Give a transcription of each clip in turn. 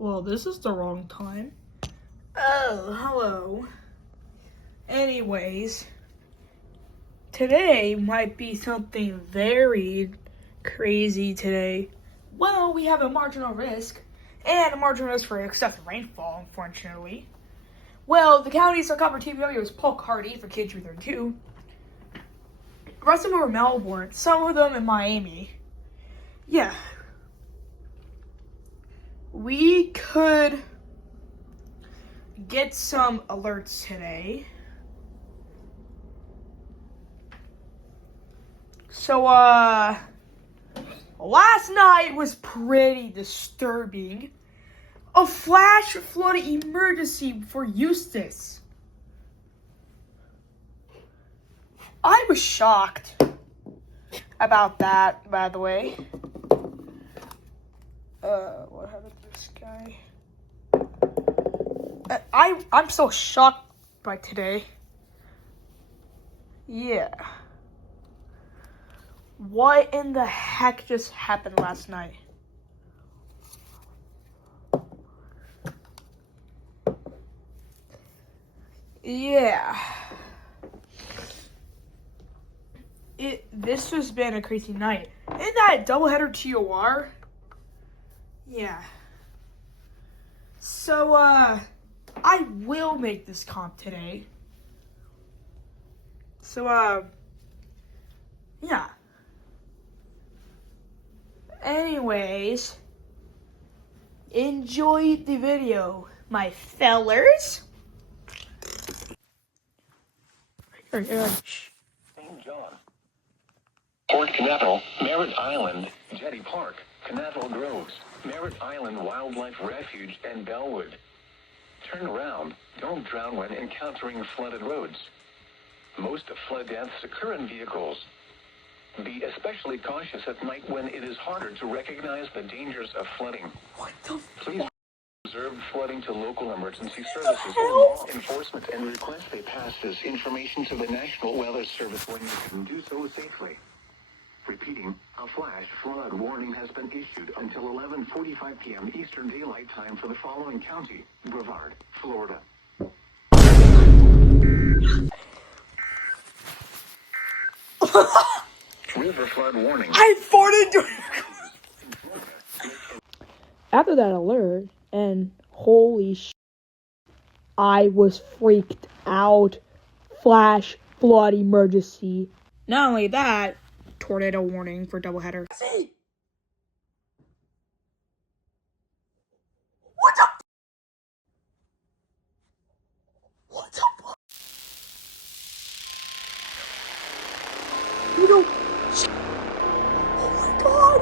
Well, this is the wrong time. Oh, hello. Anyways, today might be something very crazy today. Well, we have a marginal risk, and a marginal risk for excessive rainfall, unfortunately. Well, the counties that cover TPW is Polk Hardy for K232. The rest of them are Melbourne, some of them in Miami. Yeah. We could get some alerts today. So, last night was pretty disturbing. A flash flood emergency for Eustis. I was shocked about that, by the way. What happened to this guy? I'm so shocked by today. Yeah. What in the heck just happened last night? Yeah. This has been a crazy night. Isn't that a doubleheader TOR? Yeah. So, I will make this comp today. So, yeah. Anyways, enjoy the video, my fellers. St. John, Port Canaveral, Merritt Island, Jetty Park, Canaveral Groves, Merritt Island Wildlife Refuge, and Bellwood. Turn around. Don't drown when encountering flooded roads. Most flood deaths occur in vehicles. Be especially cautious at night when it is harder to recognize the dangers of flooding. Please reserve flooding to local emergency services or law enforcement and request they pass this information to the National Weather Service when you can do so safely. Repeating, a flash flood warning has been issued until 11:45 p.m. Eastern Daylight Time for the following county: Brevard, Florida. River flood warning. I farted. After that alert, and holy sh*, I was freaked out. Flash flood emergency. Not only that, tornado warning for doubleheader. See? What the? What the? You know. Oh my god.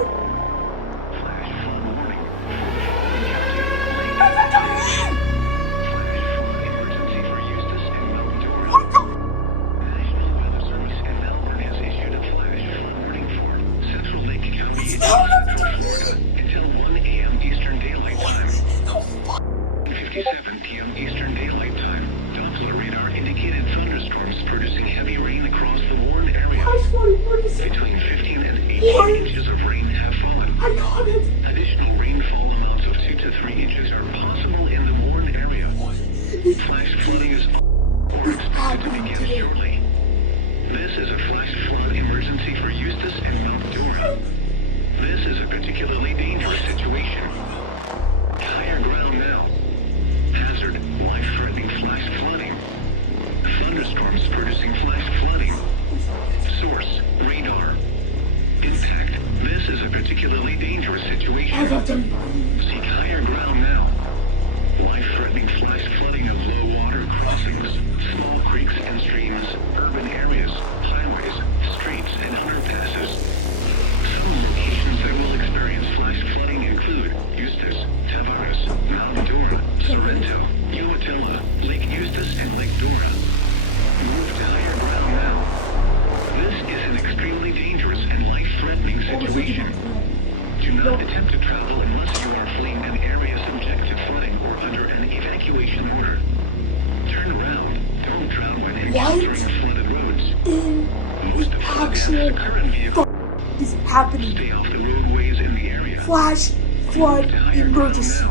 Until 1 a.m. Eastern Daylight Time. 57 p.m. Eastern Daylight Time. Doppler radar indicated thunderstorms producing heavy rain across the Warren area. Between 15 and 18 inches of rain have fallen. I got it. Additional rainfall amounts of 2 to 3 inches are possible in the Warren area. Flash flooding is expected to begin shortly. This is a flash flood emergency for Eustis and Mount Dora. This is a particularly dangerous situation. Higher ground now. Hazard, life-threatening flash flooding. Thunderstorms producing flash flooding. Source, radar. Impact, this is a particularly dangerous situation. Seek higher ground now. Life-threatening flash flooding of low water crossings, small creeks and streams, urban areas, highways, streets, and underpasses. Some locations that will experience flash flooding include Eustis, Tavares, Mount Dora, Sorrento, Umatilla, Lake Eustis, and Lake Dora. Move to higher ground now. This is an extremely dangerous and life-threatening situation. Do not attempt to travel unless you are fleeing an area subject to flooding or under an evacuation order. Turn around. Don't drown when encountering flooded roads. Most of flood deaths occur in vehicles. Is happening. Stay off the roadways in the area. Flash flood emergency.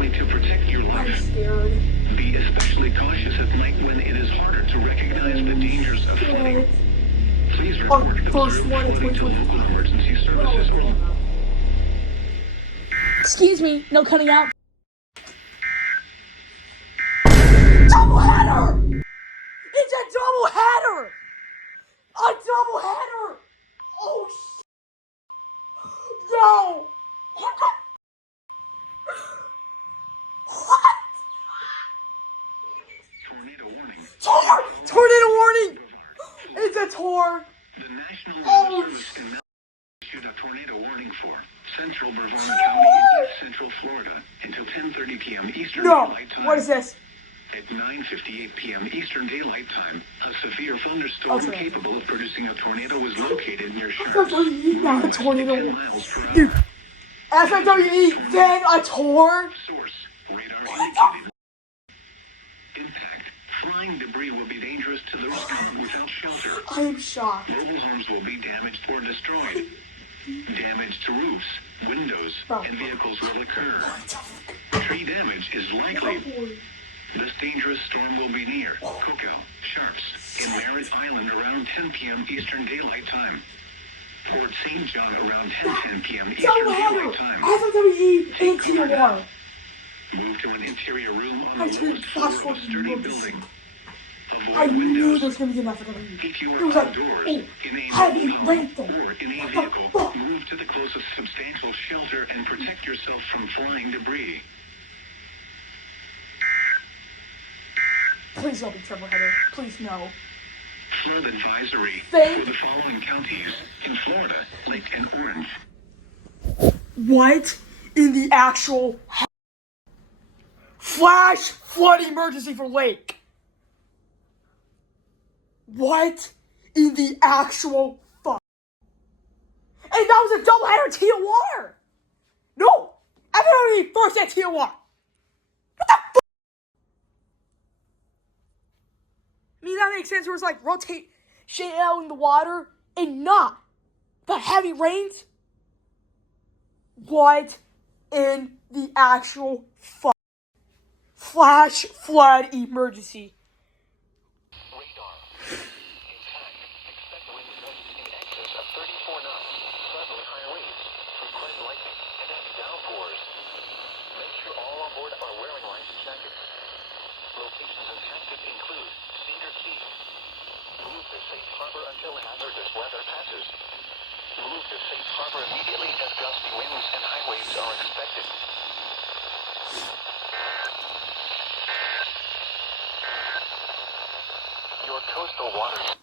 quickly to protect your I'm life. scared. Be especially cautious at night when it is harder to recognize the dangers of flooding. Please report First observed one in flooding to 2020. local emergency services or Excuse me, no cutting out. Double header! It's a double header! A double header! Oh shit! No! What? tornado warning. Tornado warning! It's a tor! The National Oh, Weather Service can now issued a tornado warning for Central Brevard County in East Central Florida until 10:30 p.m. Eastern No! Daylight Time. What is this? At 9:58 p.m. Eastern Daylight Time, a severe thunderstorm Okay. capable of producing a tornado was located near SFWE, Sharps, not a moving tornado. 10 miles per hour. Dude, SFWE, then a tor? Source, radar indicated impact. Flying debris will be dangerous to those caught without shelter. I am shocked. Mobile homes will be damaged or destroyed. Damage to roofs, windows, and vehicles will occur. Tree damage is likely. This dangerous storm will be near Cookout, Sharps, and Merritt Island around 10 p.m. Eastern Daylight Time. Port St. John around 10 p.m. Eastern Double header! Daylight Time. SFWE and TOR. Move to an interior room on I the turned lowest floor fast of a sturdy forward. building. I Avoid knew windows. there was going to be an SFWE. If you It are was like, outdoors, oh, in a heavy mobile home rainfall. or in a What the vehicle, fuck? move to the closest substantial shelter and protect yourself from flying debris. Please don't be triple header. Please no. Flood advisory Thank- for the following counties in Florida, Lake and Orange. What in the actual flash flood emergency for Lake? What in the actual fuck? And that was a double header TOR. No, I've already first at TOR. What the fuck? I mean, that makes sense. It was like rotate shit out in the water and not the heavy rains. What in the actual fuck? Flash flood emergency. Radar. Intact. Expect wind gusts in excess of 34 knots. Suddenly high waves. Frequent lightning and heavy downpours. Make sure all on board are wearing life jackets. Locations and tactics include Cedar Key. Move to safe harbor until hazardous weather passes. Move to safe harbor immediately as gusty winds and high waves are expected. Your coastal waters.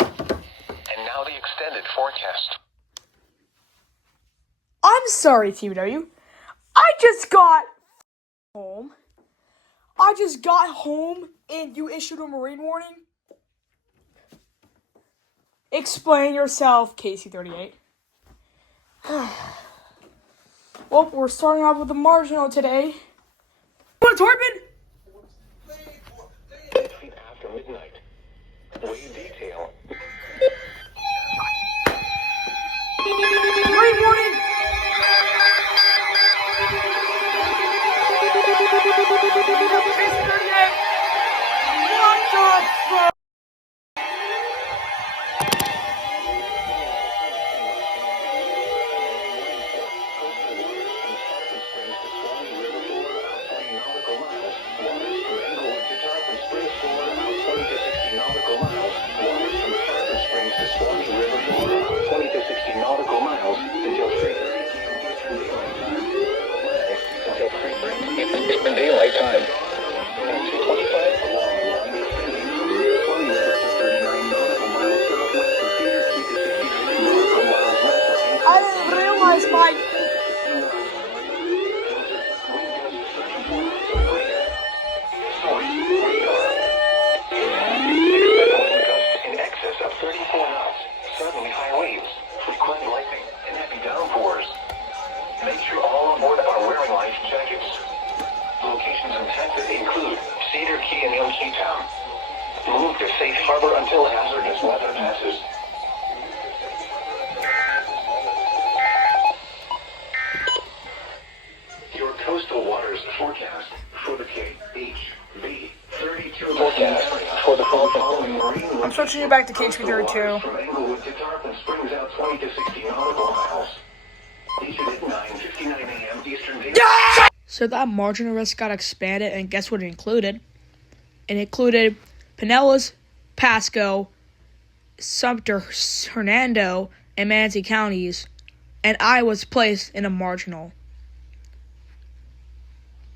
And now the extended forecast. I'm sorry, TW. I just got home. I just got home and you issued a marine warning. Explain yourself, KC38. Well, we're starting off with the marginal today. What, Torben? After midnight. Wave detail. Marine warning! KC38! What the fuck? Daylight time. I didn't realize my... In excess of 34 knots, suddenly high waves, frequent lightning, and heavy downpours. Make sure all on board are wearing life jackets. Locations and tactics include Cedar Key and LG Town. Move to safe harbor until hazardous weather passes. Your coast coastal waters forecast for the KHB 32 forecast for the following marine. I'm switching you back to KHB32. From Englewood to Tarpon springs out 20 to 60 nautical miles. Issued at 9:59 a.m. Eastern Daylight. Yeah! So that marginal risk got expanded, and guess what it included? It included Pinellas, Pasco, Sumter, Hernando, and Manatee counties, and I was placed in a marginal.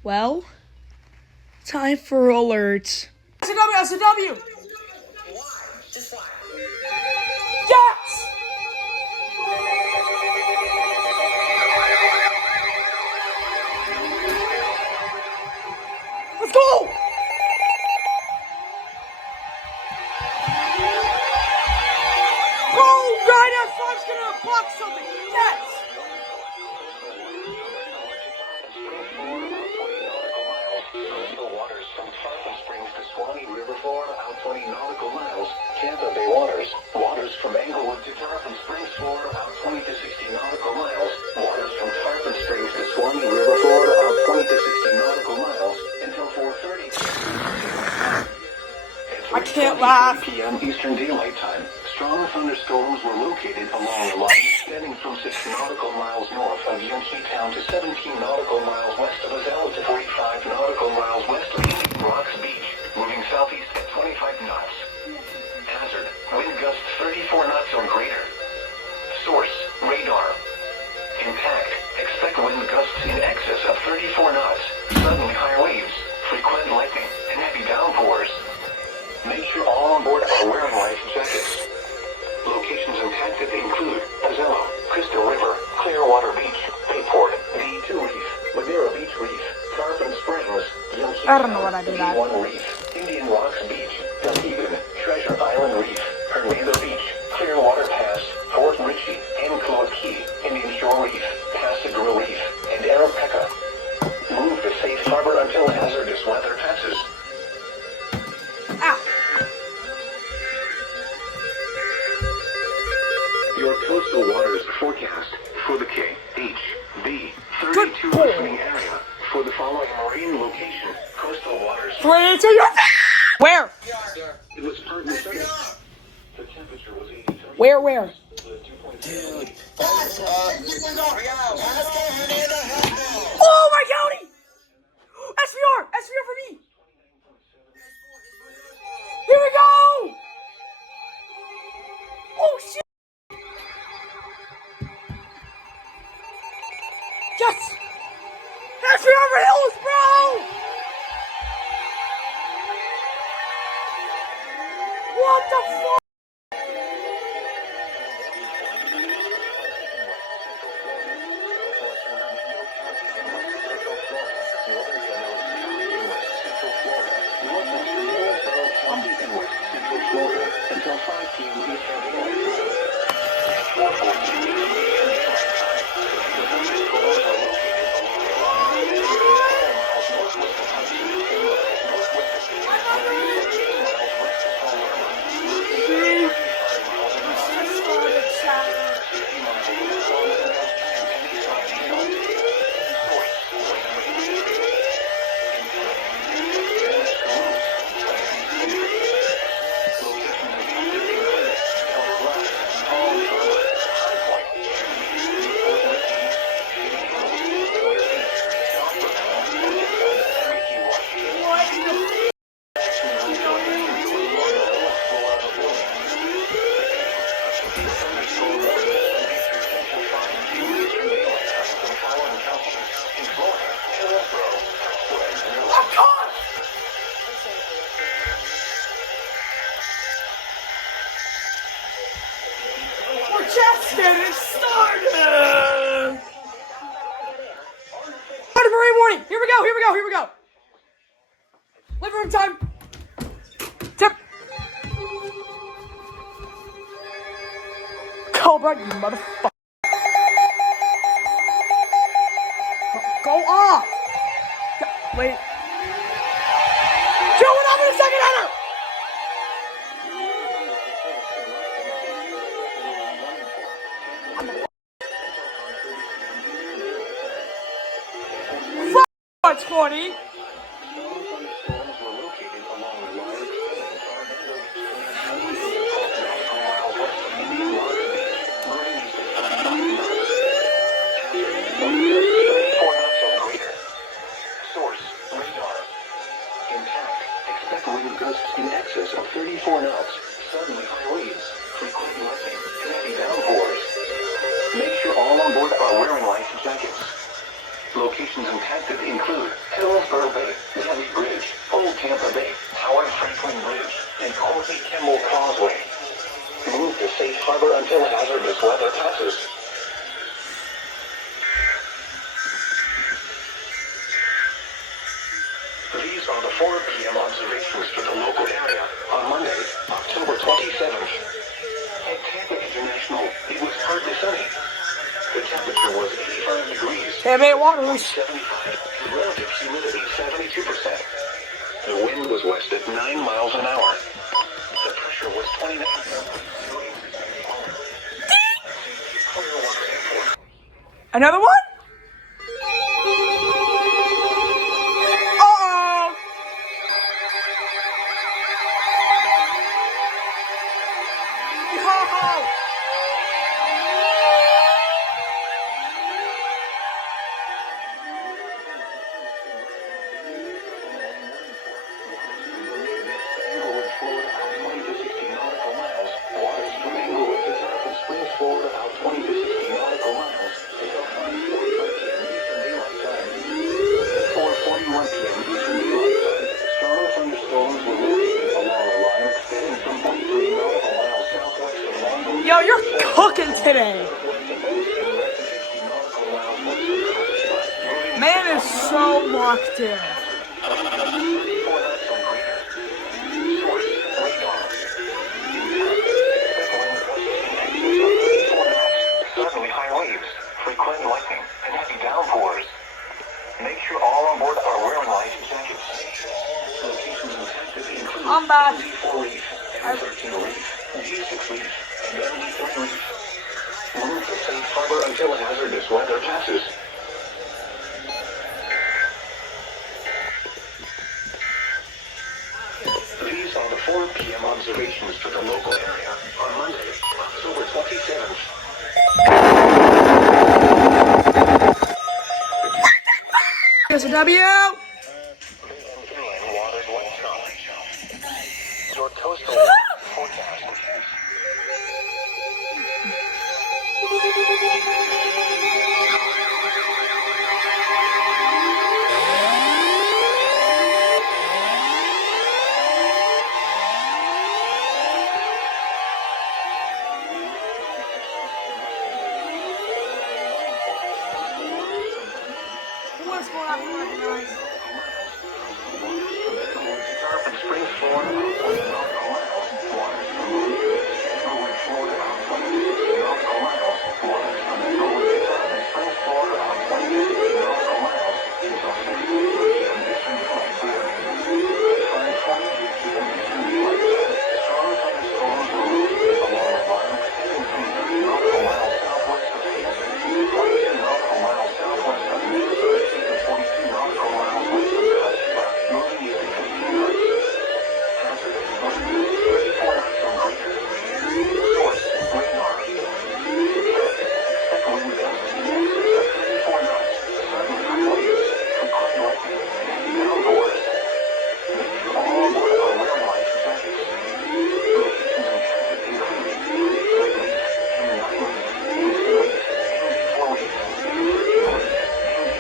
Well, time for alerts. SW! Why? Just why? Yes! Let's go! Oh, right at five's gonna block something. Yes! Coastal waters from Tarpon Springs to Swanee River, Florida, out 20 nautical miles. Tampa Bay waters. Waters from Englewood to Tarpon Springs, Florida, out 20 to 60 nautical miles. Waters from Tarpon Springs to Swanee River, Florida, out 20 to 60 nautical miles until 4:30. I can't laugh. p.m. Eastern Daylight Time. Strong thunderstorms were located along the line extending from 6 nautical miles north of Yankee Town to 17 nautical miles west of Azella to 45 nautical miles west of Indian Rocks Beach, moving southeast at 25 knots. Hazard, wind gusts 34 knots or greater. Source, radar. Impact, expect wind gusts in excess of 34 knots, suddenly high waves, frequent lightning, and heavy downpours. Make sure all on board are wearing life jackets. Locations impacted include Azella, Crystal River, Clearwater Beach, Bayport, D2 Reef, Madeira Beach Reef, Tarpon Springs, Yankee I don't know what I did that. D1 Reef, Indian Rocks Beach, Dunedin, Treasure Island Reef, Hernando Beach, Clearwater Pass, Fort Ritchie, Enclave Key, Indian Shore Reef, Passagaroo Reef, and Arapaca. Move to safe harbor until hazardous weather passes. Ah! Your coastal waters forecast for the KHB 32 Good pull. listening area for the following marine location. Coastal waters. 3, 2, Where? It was partly sunny. The temperature was 82. Where? Dude. Oh my county! SVR! SVR for me! Here we go! Oh shit! Yes! SVR for Hills, bro! What the fuck? Until 5 p.m. Eastern Daylight Time. At 4:14 p.m. The thunderstorms are located along the line 10 miles northwest of Hudson, 10 miles northwest of Phoenix, 15 miles west of Palmer, 35 miles an hour, 60 miles over the Solomon Coast, and 25 knots. Source, wind We're just getting started! Marine morning! Here we go! Living room time! Tip! Cobra, you motherfucker! Go off! Wait. Joe, what happened to second header? That's funny. Thunderstorms were located along the wire Source, radar. Impact. Expect wind gusts in excess of 34 knots. Suddenly high winds. Frequent lightning. Heavy downpours. Make sure all on board are wearing life jackets. Locations impacted include Hillsborough Bay, Valley Bridge, Old Tampa Bay, Howard Franklin Bridge, and Courtney Kimball Causeway. Move to safe harbor until hazardous weather passes. These are the 4 p.m. observations for the local area on Monday, October 27th. At Tampa International, it was partly sunny. The temperature was 85 degrees. Hey, mate, water. 75. Relative humidity 72%. The wind was west at 9 miles an hour. The pressure was 29. Another one? Uh-oh. Oh. Florida out 20 to 60 nautical miles. 4:41 p.m. Eastern Daylight Time. Stronger thunderstorms were located along a line extending from 23 nautical miles southwest of Longboat. Yo, you're cooking today. Man is so locked in. Suddenly high waves, frequent lightning, and heavy downpours. Make sure all on board are wearing life jackets. Locations impacted include I'm back. G4 Reef, M13 Reef, G6 Reef, and MD3 Reef. Move to safe harbor until hazardous weather passes. These are the 4 p.m. observations for the local area on Monday, October 27th. Here's a W. Inland waters went south. Your coastal forecast. What's going on, guys? From Springs, Florida, about 20 nautical miles. Waters from Englewood, Florida, about 20 to 60 nautical miles. Waters from Englewood, Florida, Springs, Florida, about 20 to 60 nautical miles. Until 6 p.m. Eastern Daylight Time. 5:20 p.m. Eastern Daylight Time. Strong thunderstorms were located along the line extending from 30 nautical miles southwest of Phoenix, 22 nautical miles southwest of Minnesota Cape, and 42 nautical miles west of California. Moving east at 15 knots. Hazard, wind gusts 34 knots or greater. Source, radar. Expect wind gusts in excess of 34 knots. Suddenly high waves, frequent lightning, and heavy downpours. Make sure all on board are wearing life jackets. Locations impacted include Great Reef, M9 Reef, Kingston Reef, MD4 Reef, M13 Reef,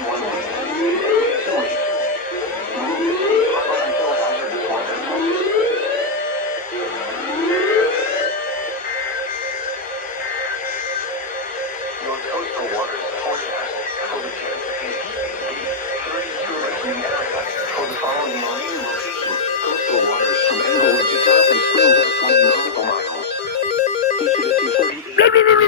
MD1 Reef, and MD2 Reef. Move to safe harbor until hazardous weather passes. Your coastal waters forecast for the Tampa Bay, 32 listening area for the following marine locations. Coastal waters from Englewood to Tarpon Springs at 20 nautical miles. Each at a 2:30.